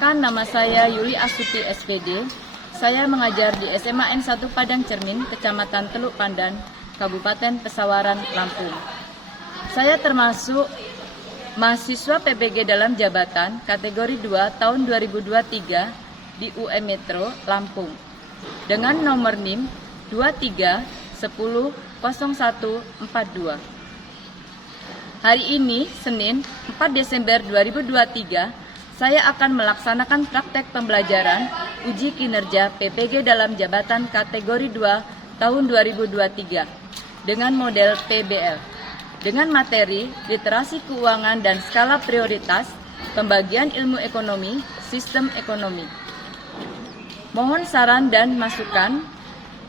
Perkenalkan, nama saya Yuli Astuti SPD. Saya mengajar di SMA N1 Padang Cermin, Kecamatan Teluk Pandan, Kabupaten Pesawaran, Lampung. Saya termasuk mahasiswa PPG dalam jabatan kategori 2 tahun 2023 di UM Metro, Lampung, dengan nomor NIM 23100142. Hari ini, Senin 4 Desember 2023, saya akan melaksanakan praktek pembelajaran uji kinerja PPG dalam jabatan kategori 2 tahun 2023 dengan model PBL dengan materi literasi keuangan dan skala prioritas, pembagian ilmu ekonomi, sistem ekonomi. Mohon saran dan masukan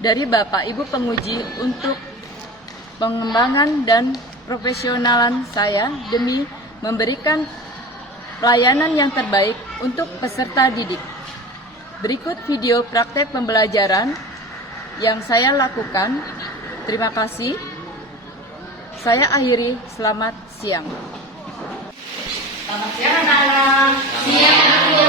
dari Bapak Ibu penguji untuk pengembangan dan profesionalan saya demi memberikan pelayanan yang terbaik untuk peserta didik. Berikut video praktek pembelajaran yang saya lakukan. Terima kasih. Saya akhiri. Selamat siang. Selamat siang anak-anak. Siang, Bu.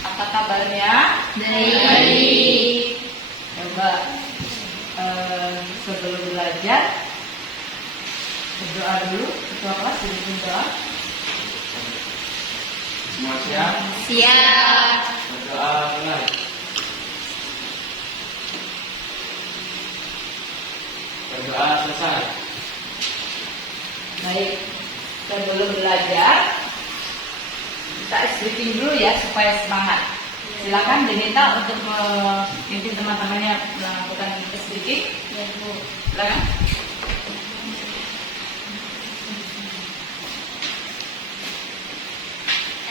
Apa kabarnya? Baik. Coba sebelum belajar berdoa dulu. Ketua kelas dipimpin doa. Semua siap? Siap. Berdoa mulai. Berdoa selesai. Baik. Sebelum belajar kita briefing dulu ya supaya semangat. Silakan Denita untuk memimpin teman-temannya melakukan briefing. Ya, Bu. Silakan.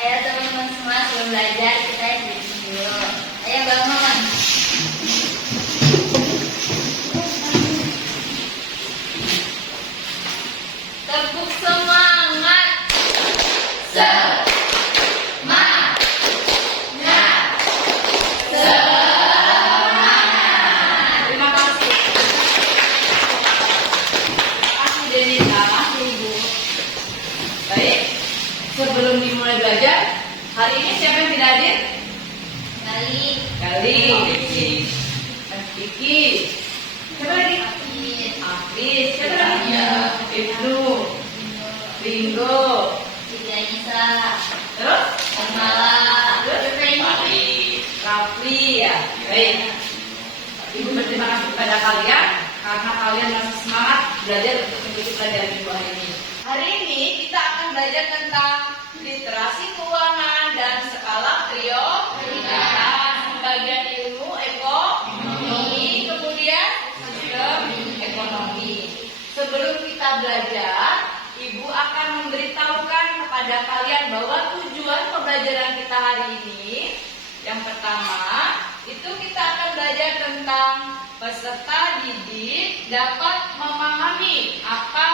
Ayo teman-teman semua sebelum belajar kita briefing dulu. Ayo bangun. Tepuk semangat. Semangat. Semangat. Terima kasih. Terima kasih Denita, makasih Ibu. Baik. Sebelum dimulai belajar, hari ini siapa yang tidak hadir? Gali. Kiki. Siapa lagi? Afis. Siapa lagi? Ibnu. Ringo. Terus? Rafli ya. Baik. Ibu berterima kasih kepada kalian karena kalian masih semangat belajar untuk mengikuti pelajaran Ibu hari ini. Hari ini kita akan belajar tentang literasi keuangan dan skala prioritas, pembagian ilmu ekonomi, kemudian sistem ekonomi. Sebelum kita belajar, Ibu akan memberitahukan kepada kalian bahwa tujuan pembelajaran kita hari ini, yang pertama, itu kita akan belajar tentang peserta didik dapat memahami apa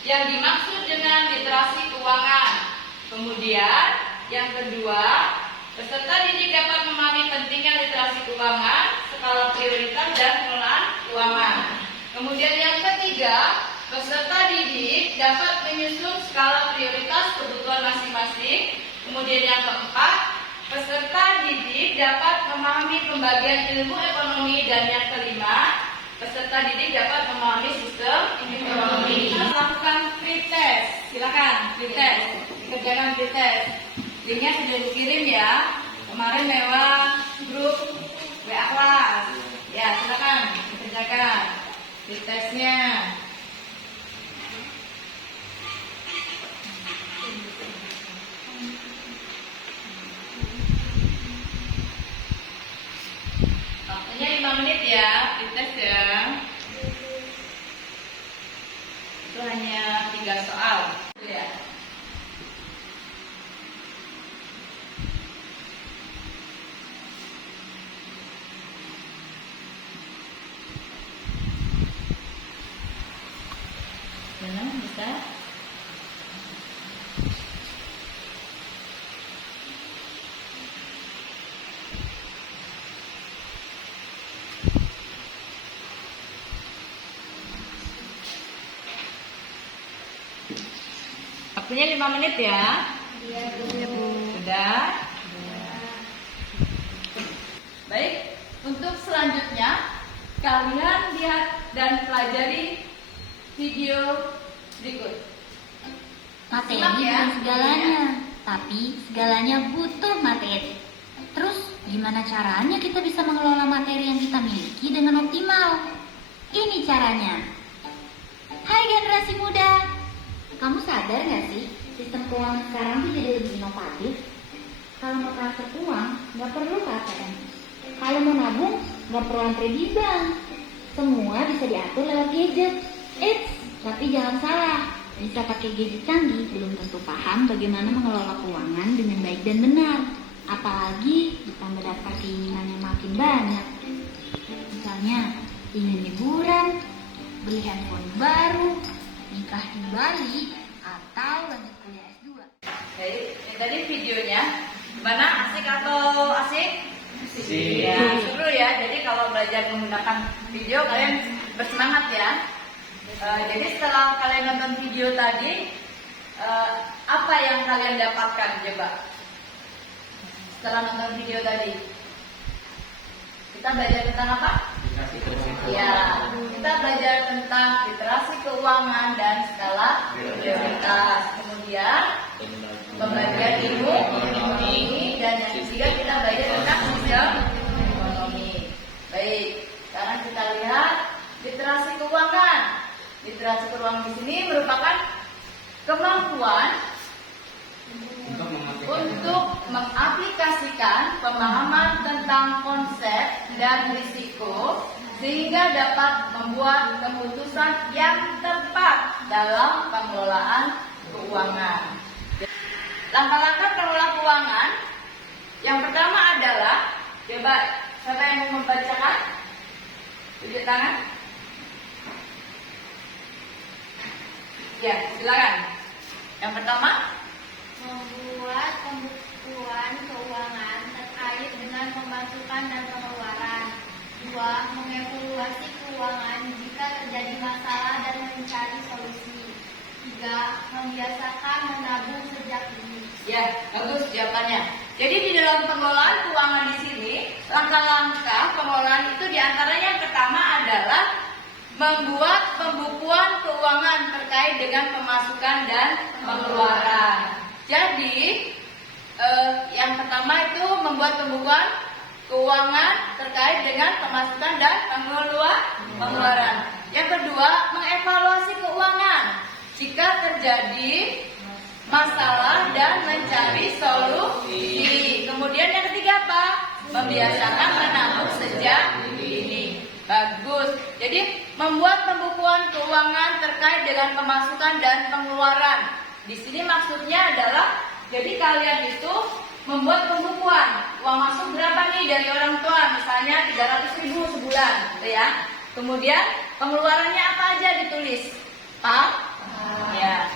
yang dimaksud dengan literasi keuangan. Kemudian, yang kedua, peserta didik dapat memahami pentingnya literasi keuangan, skala prioritas dan pengelolaan keuangan. Kemudian yang ketiga, peserta didik dapat menyusun skala prioritas kebutuhan masing-masing. Kemudian yang keempat, peserta didik dapat memahami pembagian ilmu ekonomi. Dan yang kelima, peserta didik dapat memahami sistem ekonomi. Lakukan pretest. Silakan pretest. Dikerjakan pretest. Linknya sudah dikirim ya. Kemarin lewat grup WA kelas. Ya, silakan dikerjakan pretestnya. Waktunya 5 menit ya, pretest ya. Itu hanya 3 soal. Ya. Mana bisa? Waktunya 5 menit ya. Iya, Bu. Sudah? Baik, untuk selanjutnya kalian lihat dan pelajari video berikut. Materi Simak ya. bukan segalanya, tapi segalanya butuh materi. Terus gimana caranya kita bisa mengelola materi yang kita miliki dengan optimal? Ini caranya. Hai generasi muda, kamu sadar gak sih sistem keuangan sekarang tuh jadi lebih inovatif? Kalau mau transfer uang, nggak perlu ke ATM. Kalau mau nabung, nggak perlu antri di bank. Semua bisa diatur lewat gadget. Tapi jangan salah. Bisa pakai gadget canggih, belum tentu paham bagaimana mengelola keuangan dengan baik dan benar. Apalagi ditambah daftar keinginan yang makin banyak. Misalnya, ingin liburan, beli handphone baru, nikah di Bali, atau lanjut kuliah S2. Oke, ini tadi videonya. Gimana? Asik atau asik? Asik. Ya, seru ya. Jadi kalau belajar menggunakan video kalian bersemangat ya. Jadi setelah kalian nonton video tadi, apa yang kalian dapatkan coba? Setelah nonton video tadi, kita belajar tentang apa? Ya, kita belajar tentang literasi keuangan dan skala prioritas. Kemudian pembagian ilmu ekonomi, dan yang ketiga kita belajar tentang sistem ekonomi. Baik, sekarang kita lihat literasi keuangan. Literasi keuangan di sini merupakan kemampuan untuk mengaplikasikan pemahaman tentang konsep dan risiko sehingga dapat membuat keputusan yang tepat dalam pengelolaan keuangan. Langkah-langkah pengelola keuangan yang pertama adalah, coba siapa yang mau membacakan? Tunjuk tangan. Ya, silakan. Yang pertama, Membuat pembukuan keuangan terkait dengan pemasukan dan pengeluaran. 2. Mengevaluasi keuangan jika terjadi masalah dan mencari solusi. 3. Membiasakan menabung sejak dini. ya, bagus jawabannya. Jadi di dalam pengelolaan keuangan di sini, langkah-langkah pengelolaan itu diantaranya yang pertama adalah membuat pembukuan keuangan terkait dengan pemasukan dan pengeluaran. Jadi yang pertama itu membuat pembukuan keuangan terkait dengan pemasukan dan pengeluaran. Yang kedua, mengevaluasi keuangan jika terjadi masalah dan mencari solusi. Kemudian yang ketiga apa? Membiasakan menabung sejak dini. Bagus. Jadi membuat pembukuan keuangan terkait dengan pemasukan dan pengeluaran. Di sini maksudnya adalah jadi kalian itu membuat pembukuan. Uang masuk berapa nih dari orang tua? Misalnya 300.000 sebulan, gitu ya. Kemudian pengeluarannya apa aja ditulis? Ya.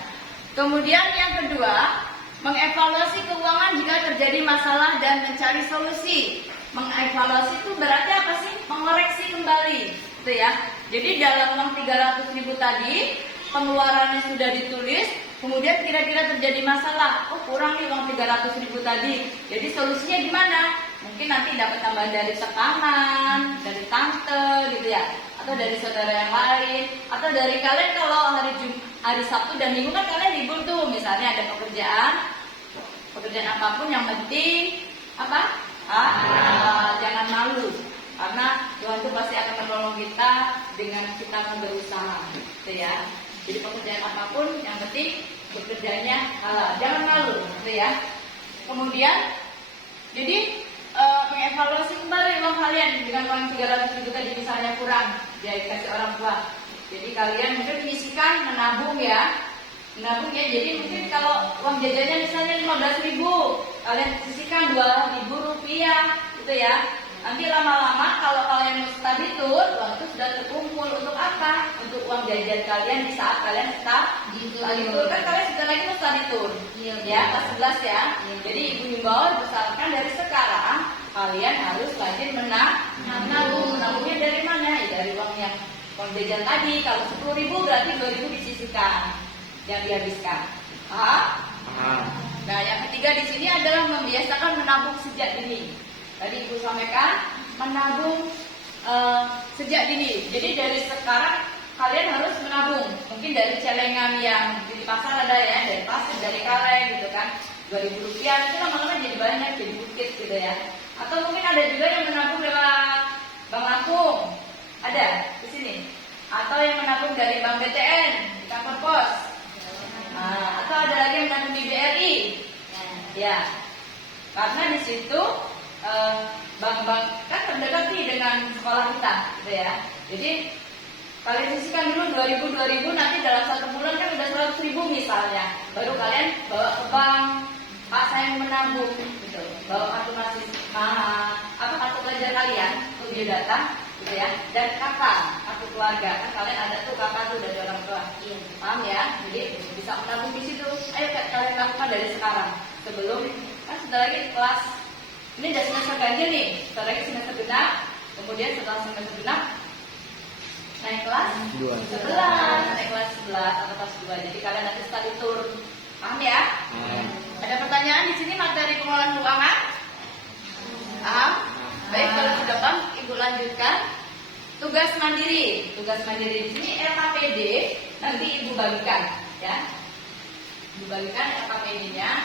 Kemudian yang kedua, mengevaluasi keuangan jika terjadi masalah dan mencari solusi. Mengevaluasi itu berarti apa sih? Mengoreksi kembali, gitu ya. Jadi dalam uang 300.000 tadi, pengeluarannya sudah ditulis, kemudian kira-kira terjadi masalah. Oh, kurang nih uang 300.000 tadi. Jadi solusinya gimana? Mungkin nanti dapat tambahan dari sekaman, dari tante, gitu ya, atau dari saudara yang lain, atau dari kalian kalau hari Sabtu dan Minggu kan kalian libur tuh, misalnya ada pekerjaan apapun yang penting apa? Jangan malu, karena Tuhan tuh pasti akan menolong kita dengan kita berusaha, gitu ya. Jadi pekerjaan apapun yang penting bekerjanya halal, jangan malu, gitu ya. Kemudian, jadi mengevaluasi kembali uang kalian dengan uang 300.000 tadi misalnya kurang, ya dikasih orang tua. Jadi kalian mungkin menyisihkan menabung ya. Menabung ya, jadi mungkin kalau uang jajannya misalnya 15.000, kalian sisihkan 2.000 rupiah, gitu ya. Nanti lama-lama kalau kalian mau study tour, uang itu sudah terkumpul untuk apa? Untuk uang jajan kalian di saat kalian study tour. Kan kalian sudah lagi mau study tour, ya kelas 11 ya. Jadi ibu himbauan besarkan dari sekarang kalian harus rajin menabung. Menabungnya dari mana? Ya dari uang jajan tadi. Kalau 10.000 berarti 2.000 disisihkan, yang dihabiskan. Paham? Paham. Nah, yang ketiga di sini adalah membiasakan menabung sejak dini. Tadi Ibu sampaikan menabung sejak dini. Jadi dari sekarang kalian harus menabung. Mungkin dari celengan yang di pasar ada ya, dari pasir, dari kaleng gitu kan. 2.000 rupiah itu lama-lama jadi banyak, jadi bukit gitu ya. Atau mungkin ada juga yang menabung lewat bank lampung. Ada di sini. Atau yang menabung dari bank BTN, di kantor pos. Nah, atau ada lagi yang menabung di BRI. Ya. Karena di situ bank-bank kan terdekat nih dengan sekolah kita, gitu ya. Jadi kalian sisihkan dulu 2.000 nanti dalam 1 bulan kan udah 100.000 misalnya. Baru kalian bawa ke bank, Pak saya mau menabung, gitu. Bawa kartu kartu pelajar kalian untuk dia datang, gitu ya. Dan kartu keluarga kan kalian ada tuh kakak tuh dari orang tua. Iya. Paham ya? Jadi bisa menabung di situ. Ayo kalian lakukan dari sekarang. Sebelum kan sudah lagi kelas. Ini udah semester ganjil nih, setelah lagi semester genap, kemudian setelah semester genap naik kelas 11, naik kelas 11 atau kelas 2. Jadi kalian nanti study tour, paham ya? Ada pertanyaan di sini materi pengelolaan keuangan? Paham? Baik, kalau sudah paham, Ibu lanjutkan. Tugas mandiri di sini LKPD nanti Ibu bagikan, ya. Ibu bagikan LKPD-nya.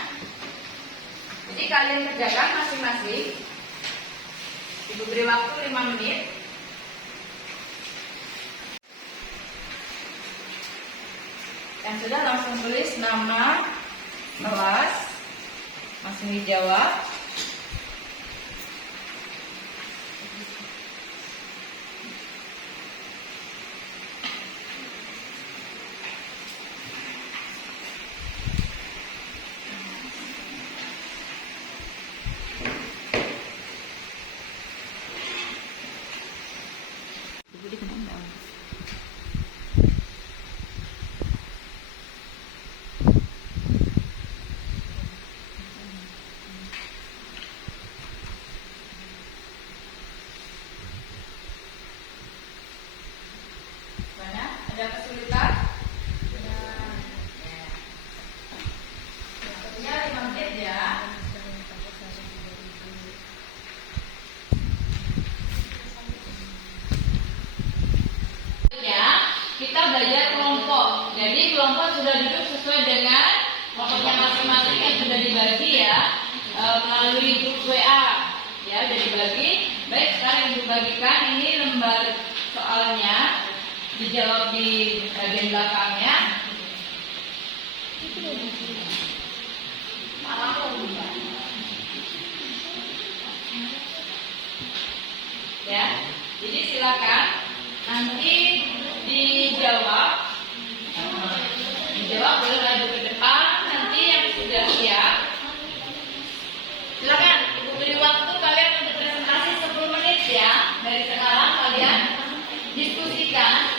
Jadi kalian kerjakan masing-masing. Ibu beri waktu 5 menit. Yang sudah langsung tulis nama, kelas, langsung dijawab. Mana? Ada kesulitan? Waktunya 5 menit ya. Kita belajar kelompok. Jadi kelompok sudah duduk sesuai dengan kelompoknya masing-masing yang sudah dibagi ya melalui grup WA. Ya, sudah dibagi. Baik, sekarang Ibu bagikan ini lembar soalnya. Dijawab di bagian belakangnya. Ya, jadi silakan nanti dijawab boleh maju ke depan. Nanti yang sudah siap silakan Ibu beri waktu kalian untuk presentasi 10 menit ya. Dari sekarang kalian diskusikan.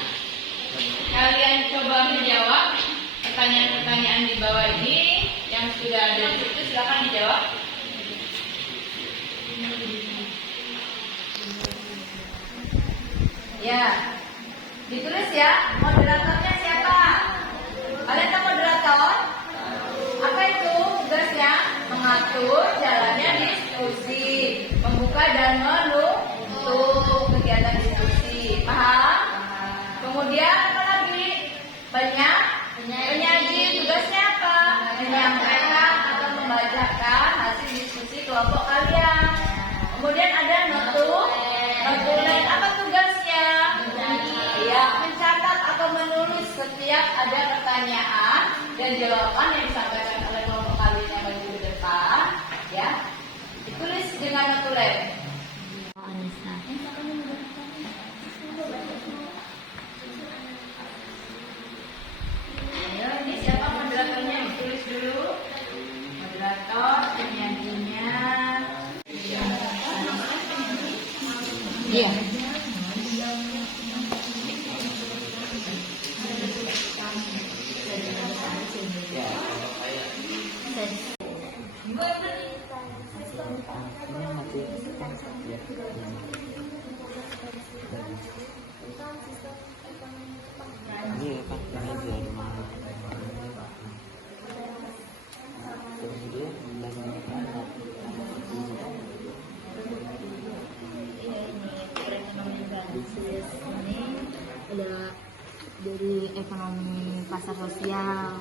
Kalian coba menjawab pertanyaan-pertanyaan di bawah ini yang sudah ada di situ, silakan dijawab. Ya, ditulis ya. Moderatornya siapa? Kalian tahu moderator? Apa itu tugasnya? Mengatur jalannya diskusi, membuka dan menutup kegiatan diskusi. Paham? Kemudian apa lagi? Penyaji. Tugasnya apa? Menyampaikan atau membacakan hasil diskusi kelompok kalian. Kemudian ada notulen. Apa tugasnya? Ya, mencatat atau menulis setiap ada pertanyaan dan jawaban yang disampaikan oleh kelompok kalian yang maju di depan. Ya, ditulis dengan notulen. Ayo, ini siapa moderatornya? Tulis dulu. Moderator, penyajinya. Iya. pasar sosial.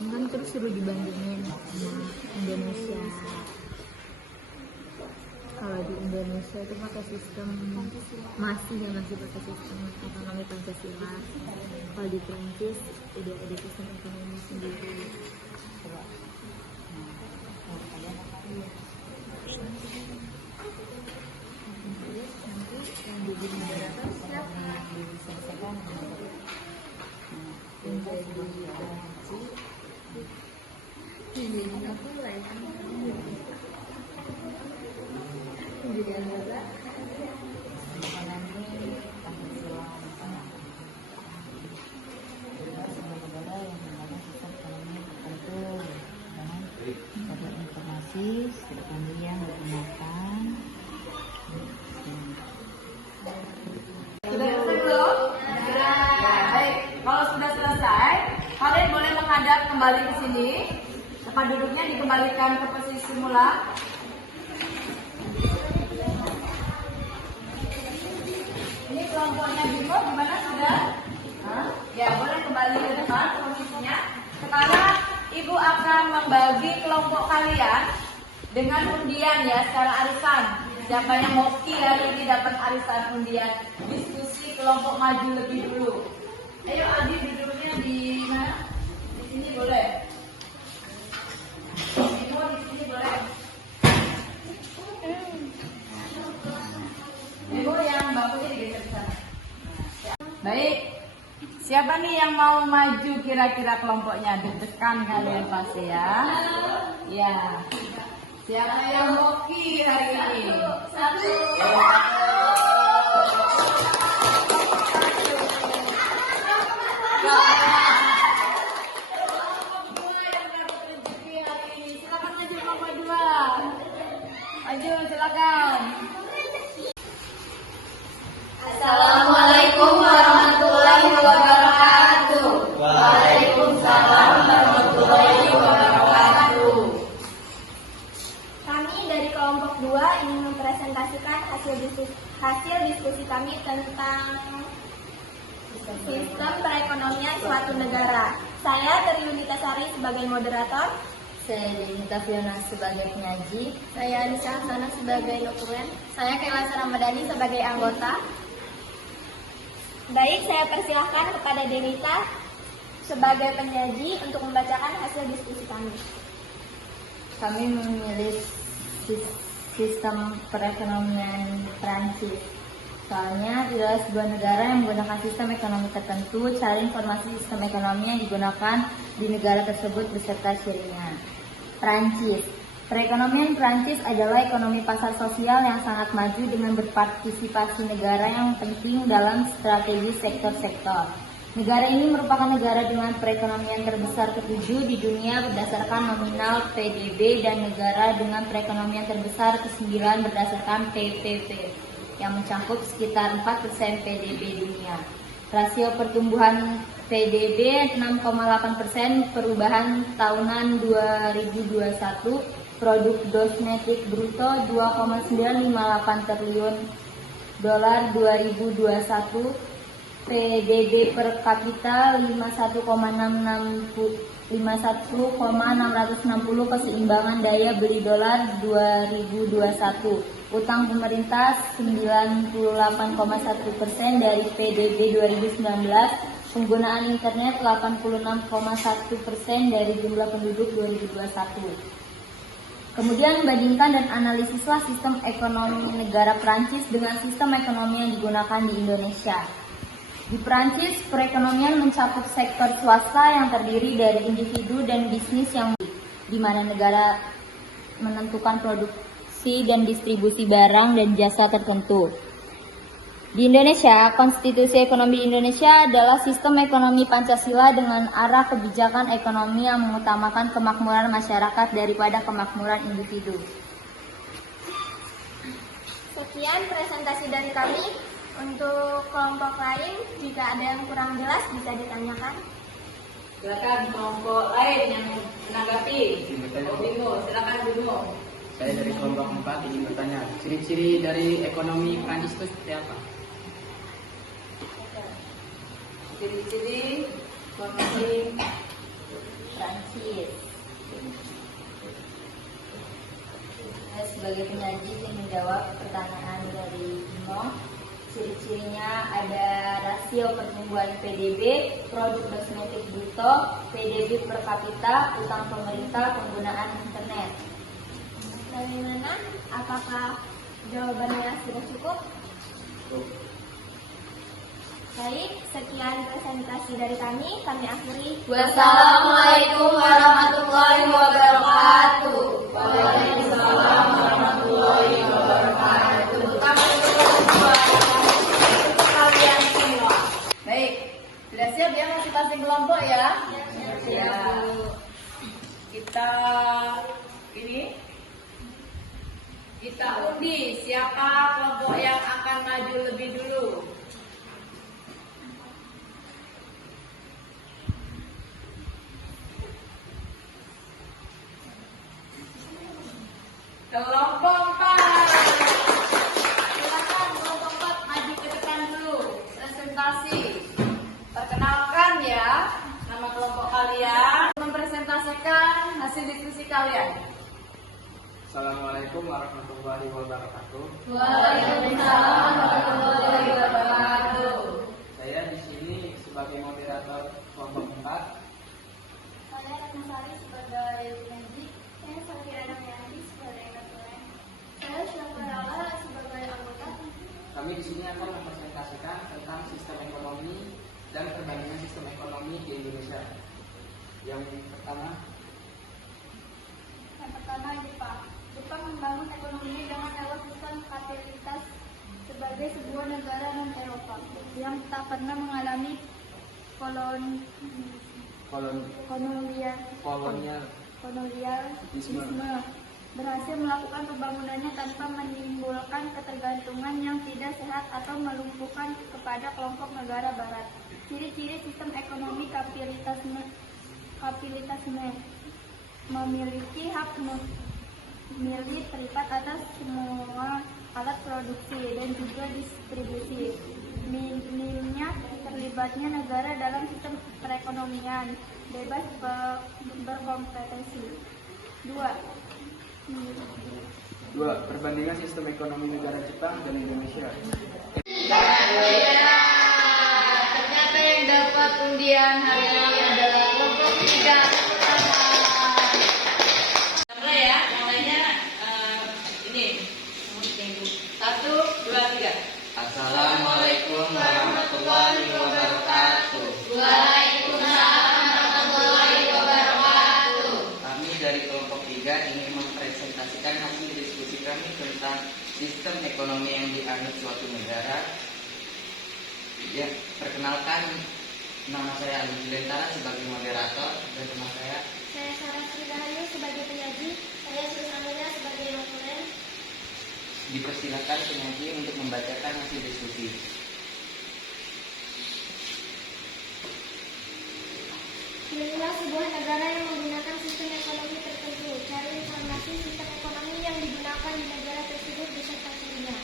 Kan terus suruh dibandingin sama Indonesia. Kalau di Indonesia itu pakai sistem masih pakai sistem ekonomi Pancasila. Kalau di Prancis udah ada sistem ekonomi sendiri. Yang di negara kan siapa? Diselesaikan jadi aku lain jadi anggota informasi kedepannya yang digunakan. Sudah selesai belum? Sudah. Baik, kalau sudah selesai, kalian boleh menghadap kembali ke sini. Tempat duduknya dikembalikan ke posisi semula. Ini kelompoknya Bimo gimana sudah? Ya, boleh kembali ke depan posisinya. Sekarang Ibu akan membagi kelompok kalian dengan undian ya secara arisan. Siapa yang hoki hari ini dapat arisan undian. Diskusi kelompok maju lebih dulu. Ayo Adi duduknya di mana? Di sini boleh. Ibu di sini boleh. Ibu yang bangkunya digeser ke sana. Baik. Siapa nih yang mau maju kira-kira kelompoknya? Deg-degan kalian pasti ya. Ya. Siapa yang hoki hari ini? Satu. Maju, silakan. Assalamualaikum warahmatullahi wabarakatuh. Waalaikumsalam warahmatullahi wabarakatuh. Kami dari kelompok 2 ingin mempresentasikan hasil diskusi kami tentang sistem perekonomian suatu negara. Saya Tri Yunitasari sebagai moderator. Saya Denita Fiona sebagai penyaji. Saya Anissa Hasanah sebagai dokumen. Saya Kelas Ramadhani sebagai anggota. Baik, saya persilahkan kepada Denita sebagai penyaji untuk membacakan hasil diskusi kami. Kami memilih sistem perekonomian Prancis. Soalnya adalah sebuah negara yang menggunakan sistem ekonomi tertentu. Cari informasi sistem ekonomi yang digunakan di negara tersebut beserta cirinya. Prancis. Perekonomian Prancis adalah ekonomi pasar sosial yang sangat maju dengan berpartisipasi negara yang penting dalam strategi sektor-sektor. Negara ini merupakan negara dengan perekonomian terbesar ke-7 di dunia berdasarkan nominal PDB dan negara dengan perekonomian terbesar ke-9 berdasarkan PPP yang mencakup sekitar 4% PDB dunia. Rasio pertumbuhan PDB 6,8%, perubahan tahunan 2021, produk domestik bruto 2,958 triliun dolar 2021, PDB per kapita 51,660, keseimbangan daya beli dolar 2021, utang pemerintah 98,1% dari PDB 2019, penggunaan internet 86,1% dari jumlah penduduk 2021. Kemudian bandingkan dan analisislah sistem ekonomi negara Prancis dengan sistem ekonomi yang digunakan di Indonesia. Di Prancis, perekonomian mencakup sektor swasta yang terdiri dari individu dan bisnis yang di mana negara menentukan produksi dan distribusi barang dan jasa tertentu. Di Indonesia, konstitusi ekonomi Indonesia adalah sistem ekonomi Pancasila dengan arah kebijakan ekonomi yang mengutamakan kemakmuran masyarakat daripada kemakmuran individu. Sekian presentasi dari kami. Untuk kelompok lain, jika ada yang kurang jelas bisa ditanyakan. Silakan kelompok lain yang menanggapi. Bimo, silakan Bimo. Saya dari kelompok 4 ingin bertanya, ciri-ciri dari ekonomi Prancis itu seperti apa? Ciri-ciri pemimpin Prancis. Saya sebagai penyaji ingin menjawab pertanyaan dari Imo. Ciri-cirinya ada rasio pertumbuhan PDB, produk domestik bruto, PDB per kapita, utang pemerintah, penggunaan internet. Bagaimana? Apakah jawabannya sudah cukup? Baik, sekian presentasi dari kami akhiri. Wassalamualaikum warahmatullahi wabarakatuh. Waalaikumsalam warahmatullahi wabarakatuh. Kalian semua. Baik, sudah siap ya masing-masing kelompok ya? Siap. Kita undi siapa kelompok yang akan maju lebih dulu. Kelompok 4. Silakan kelompok 4 maju ke depan dulu. Presentasi. Perkenalkan ya nama kelompok kalian. Mempresentasikan hasil diskusi kalian. Assalamualaikum warahmatullahi wabarakatuh. Waalaikumsalam warahmatullahi wabarakatuh. Saya di sini sebagai moderator kelompok 4. Saya Ratna Sari sebagai penyaji. Saya Safira Damiani sebagai ketua. Saya Syafara sebagai anggota. Kami di sini akan mempresentasikan tentang sistem ekonomi dan perbandingan sistem ekonomi di Indonesia. Yang pertama, Jepang membangun ekonominya dengan lewat sistem kapitalitas sebagai sebuah negara non-Eropa yang tak pernah mengalami kolonialisme, berhasil melakukan pembangunannya tanpa menimbulkan ketergantungan yang tidak sehat atau melumpuhkan kepada kelompok negara barat. Ciri-ciri sistem ekonomi kapitalisme memiliki hak milik privat atas semua alat produksi dan juga distribusi. Minimnya terlibatnya negara dalam sistem perekonomian bebas berkompetisi. 2. perbandingan sistem ekonomi negara Jepang dan Indonesia. Ternyata yang dapat undian hari ini adalah kelompok 3. Mulai ya, yang lainnya ini. 1, 2, 3. Assalamualaikum warahmatullahi wabarakatuh. Waalaikumsalam warahmatullahi wabarakatuh. Kami dari kelompok 3 ingin mempresentasikan hasil diskusi kami tentang sistem ekonomi yang dianut suatu negara. Ya, perkenalkan, nama saya Ali Lentara sebagai moderator dan teman saya. Saya Sarah Sri Rahayu sebagai penyaji. Saya Susanaya sebagai notulen. Dipersilakan penyaji untuk membacakan hasil diskusi. Pilihlah sebuah negara yang menggunakan sistem ekonomi tertentu. Cari informasi sistem ekonomi yang digunakan di negara tersebut beserta cirinya.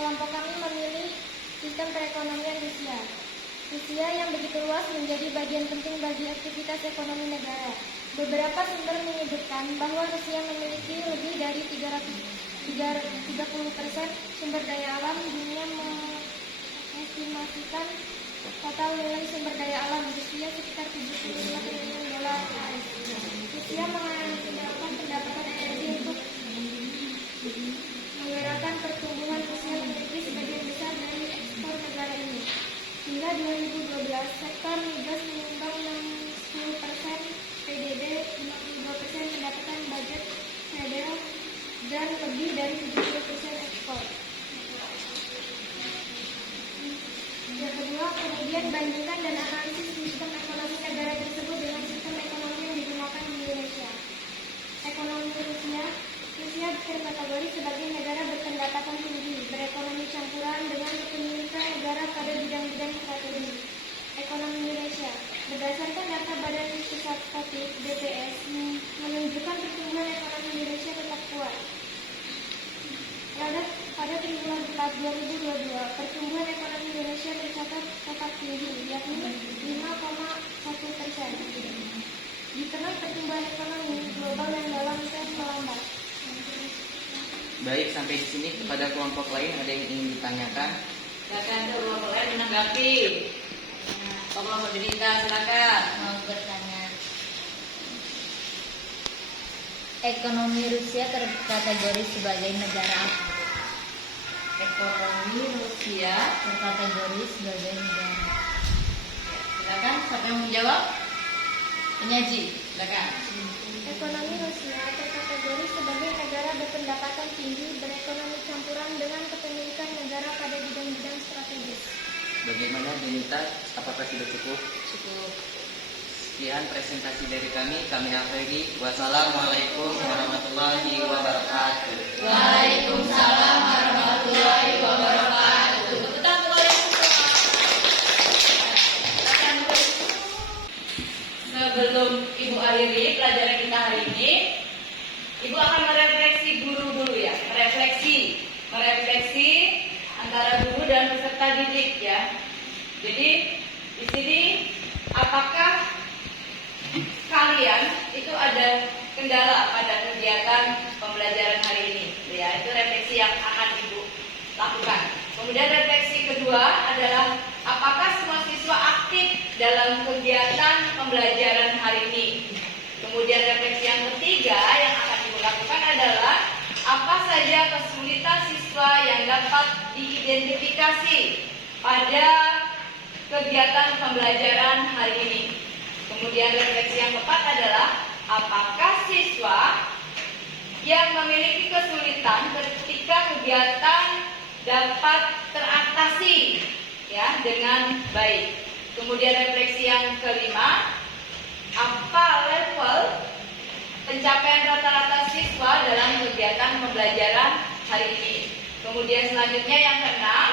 Kelompok kami memilih sistem perekonomian Rusia. Rusia yang begitu luas menjadi bagian penting bagi aktivitas ekonomi negara. Beberapa sumber menyebutkan bahwa Rusia memiliki lebih dari 30% sumber daya alam. Dunia mengestimasikan total nilai sumber daya alam Rusia sekitar 75 triliun dolar AS. Rusia mengandalkan pendapatan energi untuk menggerakkan pertumbuhan. Rusia memiliki sebagian besar dari ekspor negara ini. Hingga 2012, sektor migas menyumbang 60% PDB, 52% pendapatan budget federal, dan lebih dari 70% ekspor. Yang kedua, kemudian bandingkan dan analisis sistem ekonomi negara tersebut dengan sistem ekonomi yang digunakan di Indonesia. Ekonomi Rusia terkategori sebagai negara berpendapatan tinggi, berekonomi campuran dengan kepemilikan negara pada bidang-bidang strategi. Ekonomi Indonesia, berdasarkan data Badan Pusat Statistik BPS, menunjukkan pertumbuhan ekonomi Indonesia tetap kuat. Pada triwulan 4 2022, pertumbuhan ekonomi Indonesia Indonesia tercatat tetap tinggi, yakni 5,1%. Di tengah pertumbuhan ekonomi global yang dalam tren melambat. Baik, sampai di sini kepada kelompok lain ada yang ingin ditanyakan? Silakan kelompok lain menanggapi. Tokoh Modernita, silakan. Mau bertanya. Ekonomi Rusia terkategori sebagai negara apa? Ekonomi Rusia. Terkategori sebagai negara. Silakan, siapa yang menjawab? Penyaji, silakan. Ekonomi Rusia terkategori sebagai negara berpendapatan tinggi, berekonomi campuran dengan kepemilikan negara pada bidang-bidang strategis. Bagaimana Denita? Apakah sudah cukup? Cukup. Sekian presentasi dari kami akhiri. Wassalamualaikum warahmatullahi wabarakatuh. Waalaikumsalam warahmatullahi wabarakatuh. Tepuk tangan oleh semua. Sebelum Ibu akhiri pelajaran kita hari ini, Ibu akan merefleksi guru dulu ya, merefleksi antara guru dan peserta didik ya. Jadi di sini apakah kalian itu ada kendala pada kegiatan pembelajaran hari ini? Ya, itu refleksi yang akan Ibu lakukan. Kemudian refleksi kedua adalah apakah semua siswa aktif dalam kegiatan pembelajaran hari ini? Kemudian refleksi yang ketiga yang akan Ibu lakukan adalah apa saja kesulitan siswa yang dapat diidentifikasi pada kegiatan pembelajaran hari ini. Kemudian refleksi yang keempat adalah apakah siswa yang memiliki kesulitan ketika kegiatan dapat teratasi ya dengan baik. Kemudian refleksi yang kelima, apa level pencapaian rata-rata siswa dalam kegiatan pembelajaran hari ini. Kemudian selanjutnya yang keenam,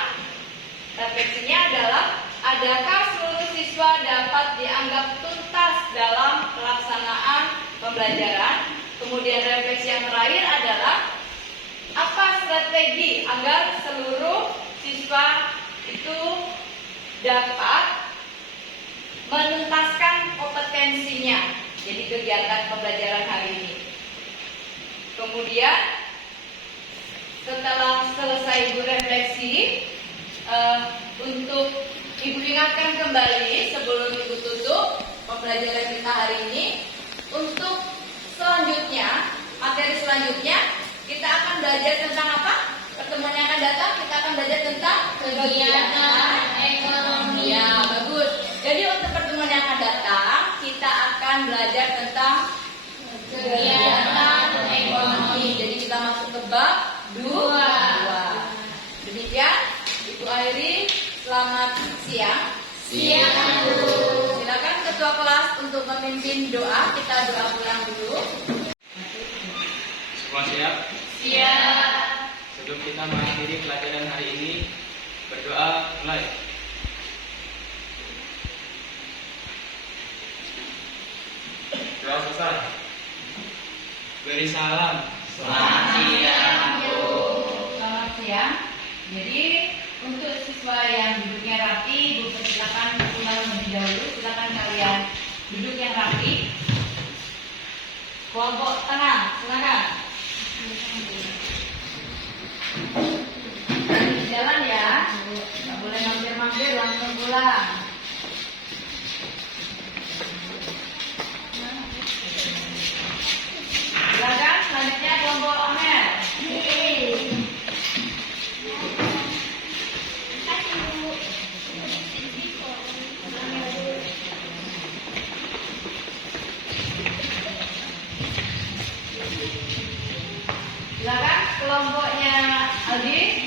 refleksinya adalah adakah seluruh siswa dapat dianggap tuntas dalam pelaksanaan pembelajaran. Kemudian refleksi yang terakhir adalah apa strategi agar seluruh siswa itu dapat menuntaskan kompetensinya. Jadi kegiatan pembelajaran hari ini. Kemudian setelah selesai Ibu refleksi, untuk Ibu ingatkan kembali sebelum Ibu tutup pembelajaran kita hari ini. Untuk selanjutnya, materi selanjutnya kita akan belajar tentang apa? Pertemuan yang akan datang kita akan belajar tentang kegiatan ekonomi. Ya, bagus. Jadi untuk pertemuan yang akan datang kita akan belajar tentang kegiatan ekonomi. Jadi kita masuk ke bab 2. Demikian Ibu akhiri. Selamat siang. Silakan ketua kelas untuk memimpin doa. Kita doa pulang dulu. Semua siap? Siap. Sebelum kita mengakhiri pelajaran hari ini, berdoa mulai. Doa selesai. Beri salam. Selamat siang. Jadi untuk siswa yang duduknya rapi, Ibu persilakan pulang lebih dahulu. Silakan kalian duduk yang rapi. Kelompok tengah, silakan. Jalan ya, nggak boleh mampir-mampir, langsung pulang. Silakan selanjutnya kelompok Amer. Silakan kelompoknya Aldi.